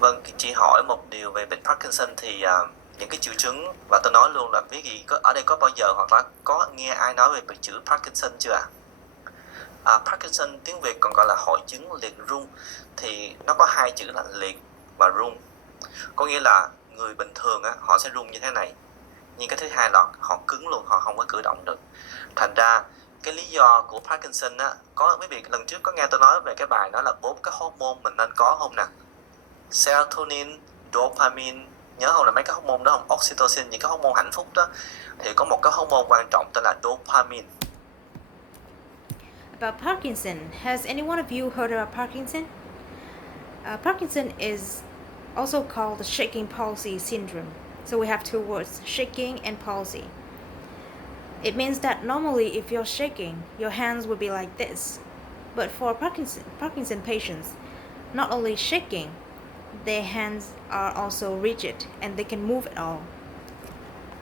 Vâng, chị hỏi một điều về bệnh Parkinson thì những cái triệu chứng và tôi nói luôn là ví dụ ở đây có bao giờ hoặc là có nghe ai nói về bệnh chữ Parkinson chưa ạ? Parkinson tiếng Việt còn gọi là hội chứng liệt rung thì nó có hai chữ là liệt và rung. Có nghĩa là người bình thường á, họ sẽ rung như thế này. Nhưng cái thứ hai là họ cứng luôn, họ không có cử động được. Thành ra cái lý do của Parkinson á, có quý vị lần trước có nghe tôi nói về cái bài đó là 4 cái hormone mình nên có không nè? Serotonin, dopamine, nhớ không là mấy cái hormone đó không? Oxytocin, những cái hormone hạnh phúc đó. Thì có một cái hormone quan trọng tên là dopamine. About Parkinson, has any one of you heard about Parkinson? Parkinson is also called the shaking palsy syndrome. So we have two words, shaking and palsy. It means that normally if you're shaking, your hands would be like this. But for Parkinson patients, not only shaking, their hands are also rigid and they can move at all.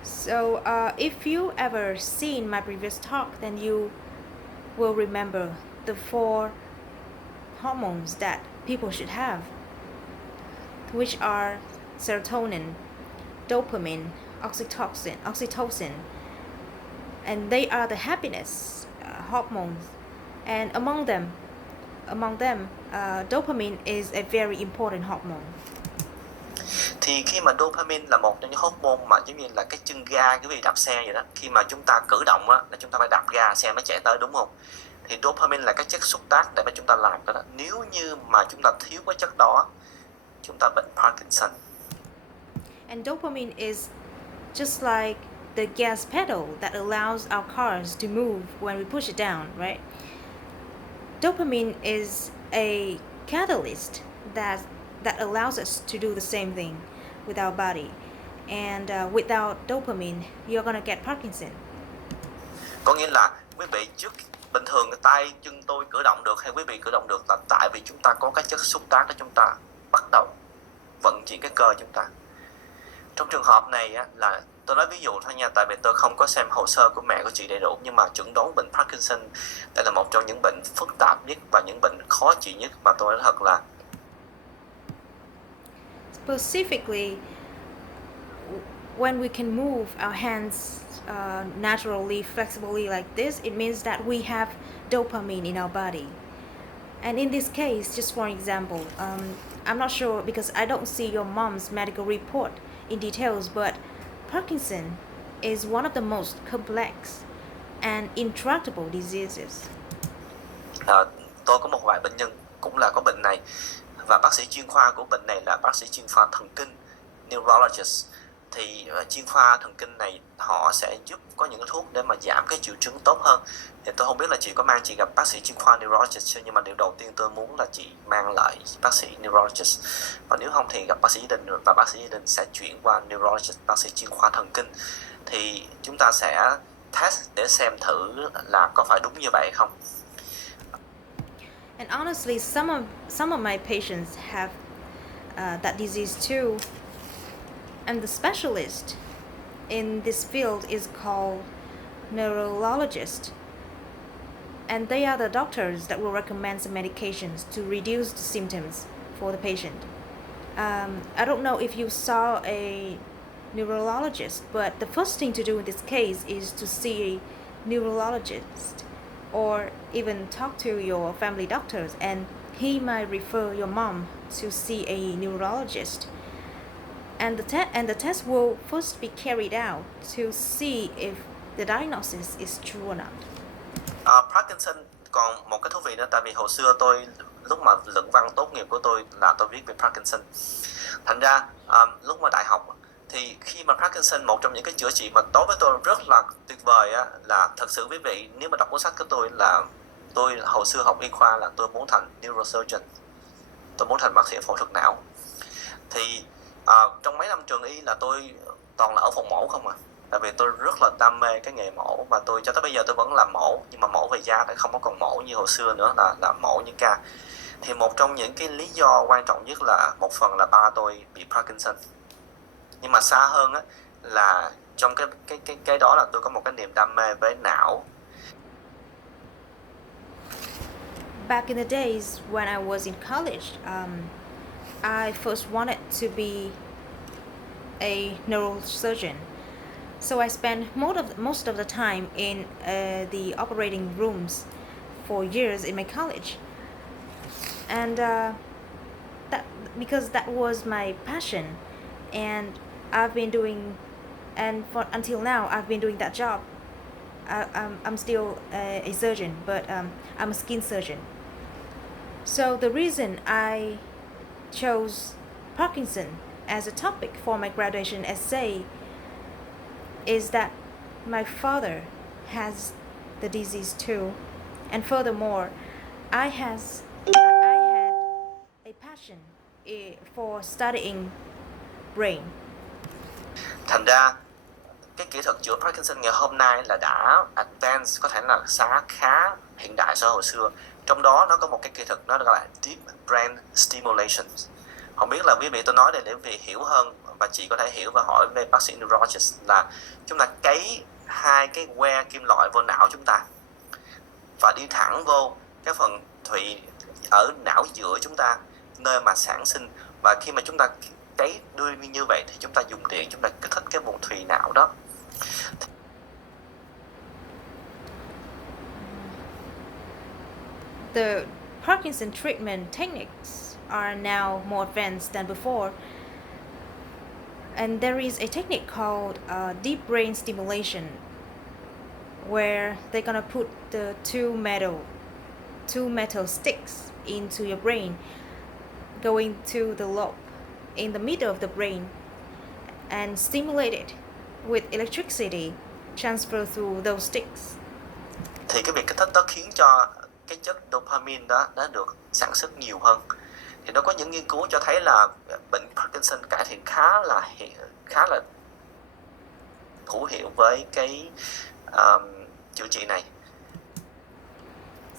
So if you ever seen my previous talk, then you will remember the 4 hormones that people should have, which are serotonin, dopamine, oxytocin, and they are the happiness hormones. And among them, dopamine is a very important hormone. Thì khi mà dopamine là một trong những hormone mà giống như là cái chân ga cái vì đạp xe vậy đó, khi mà chúng ta cử động á là chúng ta phải đạp ga xe mới chạy tới, đúng không? Thì dopamine là cái chất xúc tác để mà chúng ta làm cái đó. Nếu như mà chúng ta thiếu cái chất đó, chúng ta bệnh Parkinson. And dopamine is just like the gas pedal that allows our cars to move when we push it down, right? Dopamine is a catalyst that allows us to do the same thing with our body. And without dopamine, you're gonna get Parkinson. Có nghĩa là quý vị trước bình thường tay chân tôi cử động được hay quý vị cử động được là tại vì chúng ta có cái chất xúc tác để chúng ta bắt đầu vận chuyển cái cơ chúng ta. Trong trường hợp này á, là tôi nói ví dụ thôi nha, tại vì tôi không có xem hồ sơ của mẹ của chị đầy đủ, nhưng mà chẩn đoán bệnh Parkinson đây là một trong những bệnh phức tạp nhất và những bệnh khó trị nhất mà tôi nói thật là. Specifically, when we can move our hands naturally, flexibly like this, it means that we have dopamine in our body. And in this case, just for example, I'm not sure because I don't see your mom's medical report in details, but Parkinson is one of the most complex and intractable diseases. Tôi có một vài bệnh nhân cũng là có bệnh này và bác sĩ chuyên khoa của bệnh này là bác sĩ chuyên khoa thần kinh, neurologist. Thì chuyên khoa thần kinh này họ sẽ giúp có những thuốc để mà giảm cái triệu chứng tốt hơn. Thì tôi không biết là chị có mang chị gặp bác sĩ chuyên khoa neurologist chưa, nhưng mà điều đầu tiên tôi muốn là chị mang lại bác sĩ neurologist, và nếu không thì gặp bác sĩ gia đình và bác sĩ gia đình sẽ chuyển qua neurologist, bác sĩ chuyên khoa thần kinh. Thì chúng ta sẽ test để xem thử là có phải đúng như vậy không. And honestly, some of my patients have that disease too. And the specialist in this field is called neurologist. And they are the doctors that will recommend some medications to reduce the symptoms for the patient. I don't know if you saw a neurologist, but the first thing to do in this case is to see a neurologist or even talk to your family doctors, and he might refer your mom to see a neurologist. And the test will first be carried out to see if the diagnosis is true or not. Parkinson còn một cái thú vị nữa, tại vì hồi xưa tôi lúc mà luận văn tốt nghiệp của tôi là tôi viết về Parkinson. Thành ra lúc mà đại học thì khi mà Parkinson, một trong những cái chữa trị mà đối với tôi rất là tuyệt vời á, là thật sự quý vị nếu mà đọc cuốn sách của tôi là tôi hồi xưa học y khoa là tôi muốn thành neurosurgeon, tôi muốn thành bác sĩ phẫu thuật não. Thì trong mấy năm trường y là tôi toàn là ở phòng mổ không à, tại vì tôi rất là đam mê cái nghề mổ và tôi cho tới bây giờ tôi vẫn làm mổ, nhưng mà mổ về da tại không có còn mổ như hồi xưa nữa, là mổ những ca. Thì một trong những cái lý do quan trọng nhất là một phần là ba tôi bị Parkinson, nhưng mà xa hơn á là trong cái đó là tôi có một cái niềm đam mê với não. Back in the days when I was in college, I first wanted to be a neurosurgeon. So I spent most of the time in the operating rooms for years in my college, and that because that was my passion, and I've been doing, and for until now I've been doing that job. I'm still a surgeon, but I'm a skin surgeon. So the reason I chose Parkinson as a topic for my graduation essay is that my father has the disease too, and furthermore, I had a passion for studying brain. Thành ra cái kỹ thuật chữa Parkinson ngày hôm nay là đã advanced, có thể là khá hiện đại so với hồi xưa. Trong đó nó có một cái kỹ thuật nó gọi là deep brain stimulation. Không biết là quý vị tôi nói đây để quý vị hiểu hơn và chị có thể hiểu và hỏi về bác sĩ neurologist là chúng ta cấy hai cái que kim loại vô não chúng ta và đi thẳng vô cái phần thùy ở não giữa chúng ta, nơi mà sản sinh, và khi mà chúng ta cấy đưa như vậy thì chúng ta dùng điện, chúng ta kích thích cái vùng thùy não đó. The Parkinson treatment techniques are now more advanced than before, and there is a technique called deep brain stimulation, where they're gonna put the two metal sticks into your brain, going to the lobe in the middle of the brain, and stimulate it with electricity transfer through those sticks. Thì cái việc kích thích đó khiến cho cái chất dopamine đó nó được sản xuất nhiều hơn. Thì nó có những nghiên cứu cho thấy là bệnh Parkinson cải thiện khá là hữu hiệu với cái chữa trị này.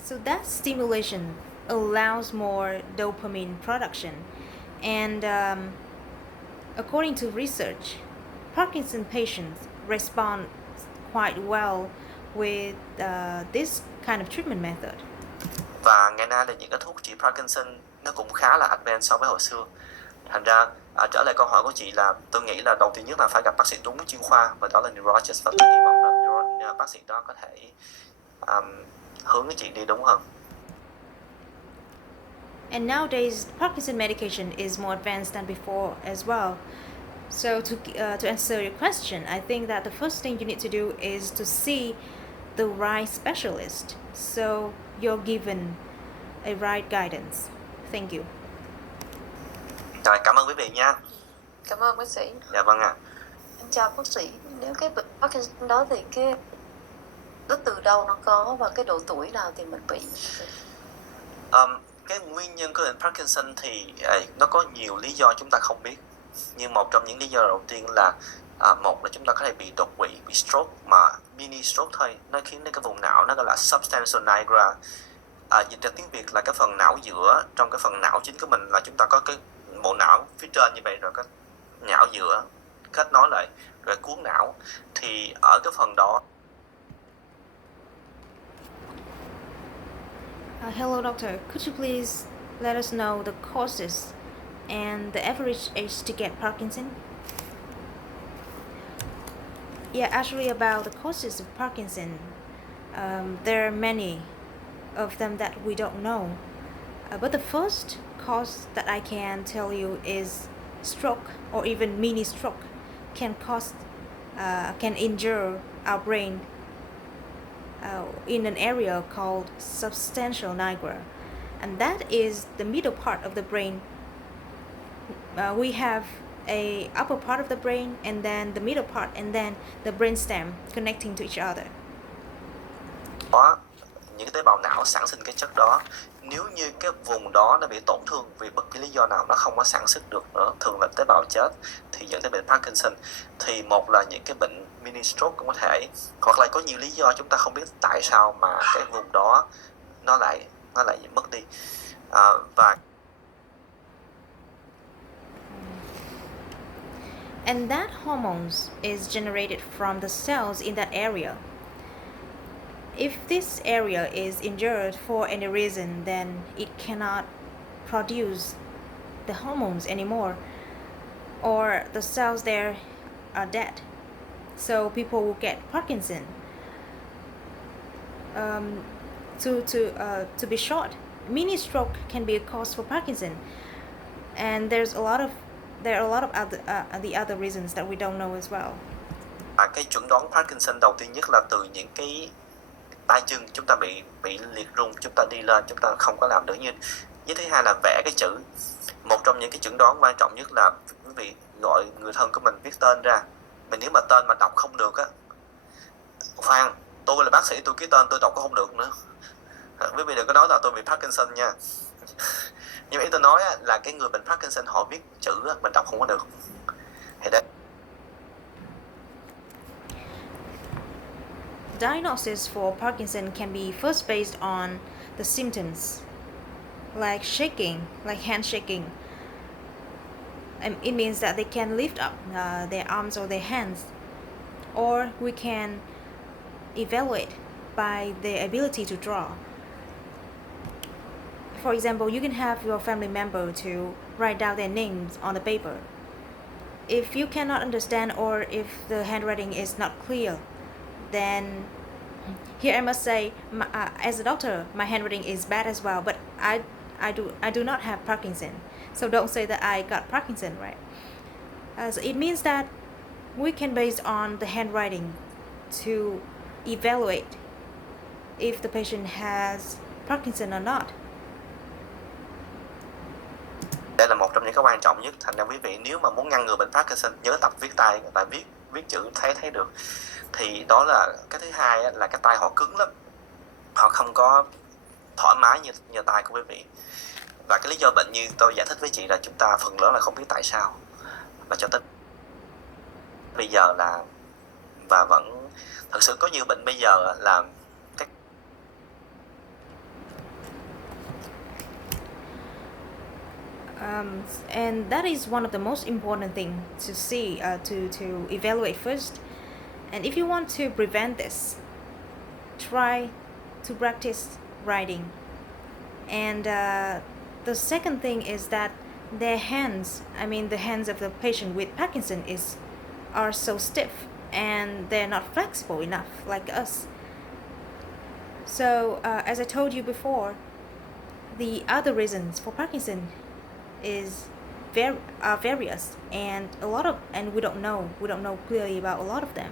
So that stimulation allows more dopamine production, and according to research, Parkinson patients respond quite well with this kind of treatment method. Và ngày nay là những cái thuốc trị Parkinson nó cũng khá là advanced so với hồi xưa. Thành ra trở lại câu hỏi của chị là tôi nghĩ là đầu tiên nhất là phải gặp bác sĩ đúng chuyên khoa, và đó là neurologist, và tôi hy vọng là bác sĩ đó có thể hướng cái chị đi đúng hơn. And nowadays, Parkinson medication is more advanced than before as well. So to answer your question, I think that the first thing you need to do is to see the right specialist, so you're given a right guidance. Thank you. Rồi, cảm ơn quý vị nha. Cảm ơn bác sĩ. Dạ vâng ạ. Em chào bác sĩ. Nếu cái bệnh Parkinson đó thì nó từ đâu nó có và cái độ tuổi nào thì mình bị? Cái nguyên nhân của bệnh Parkinson thì nó có nhiều lý do chúng ta không biết. Nhưng một trong những lý do đầu tiên là một là chúng ta có thể bị đột quỵ, bị stroke, mà mini stroke thôi, nó khiến đến cái vùng não nó gọi là substantial nigra. Dịch ra tiếng Việt là cái phần não giữa, trong cái phần não chính của mình là chúng ta có cái bộ não phía trên như vậy, rồi cái não giữa kết nối lại rồi cuốn não, thì ở cái phần đó. Hello, doctor. Could you please let us know the causes and the average age to get Parkinson? Yeah, actually, about the causes of Parkinson, there are many of them that we don't know. But the first cause that I can tell you is stroke, or even mini stroke can injure our brain in an area called substantial nigra, and that is the middle part of the brain. We have a upper part of the brain, and then the middle part, and then the brainstem connecting to each other. Đó, những cái tế bào não sản sinh cái chất đó. Nếu như cái vùng đó nó bị tổn thương vì bất kỳ lý do nào nó không có sản xuất được nữa, thường là tế bào chết, thì dẫn tới bệnh Parkinson. Thì một là những cái bệnh mini stroke cũng có thể, hoặc là có nhiều lý do chúng ta không biết tại sao mà cái vùng đó nó lại mất đi. Và And that hormones is generated from the cells in that area. If this area is injured for any reason, then it cannot produce the hormones anymore, or the cells there are dead. So people will get Parkinson. To be short, mini stroke can be a cause for Parkinson, and there are a lot of the other reasons that we don't know as well. Cái chuẩn đoán Parkinson đầu tiên nhất là từ những cái tay chân chúng ta bị liệt rung, chúng ta đi lên chúng ta không có làm được như. Với thứ hai là vẽ cái chữ. Một trong những cái chẩn đoán quan trọng nhất là quý vị gọi người thân của mình viết tên ra. Mình nếu mà tên mà đọc không được á, khoan, tôi là bác sĩ tôi ký tên tôi đọc cũng không được nữa. Quý vị đừng có nói là tôi bị Parkinson nha. Nhưng ý tôi nói là cái người bệnh Parkinson họ viết chữ mình đọc không có được. Thì đấy. Diagnosis for Parkinson can be first based on the symptoms, like shaking, like hand shaking. It means that they can lift up their arms or their hands, or we can evaluate by their ability to draw. For example, you can have your family member to write down their names on the paper. If you cannot understand or if the handwriting is not clear, then here I must say, as a doctor, my handwriting is bad as well, but I do not have Parkinson. So don't say that I got Parkinson, right? So it means that we can base on the handwriting to evaluate if the patient has Parkinson or not. Đây là một trong những cái quan trọng nhất. Thành ra quý vị nếu mà muốn ngăn ngừa bệnh Parkinson nhớ tập viết tay, tại viết chữ thấy được. Thì đó là cái thứ hai là cái tay họ cứng lắm, họ không có thoải mái như tay của quý vị. Và cái lý do bệnh như tôi giải thích với chị là chúng ta phần lớn là không biết tại sao, và cho tới bây giờ là và vẫn thật sự có nhiều bệnh bây giờ là and that is one of the most important thing to see, to evaluate first. And if you want to prevent this, try to practice writing. And the second thing is that their hands, the hands of the patient with Parkinson are so stiff and they're not flexible enough like us. So as I told you before, the other reasons for Parkinson are various, and we don't know clearly about a lot of them.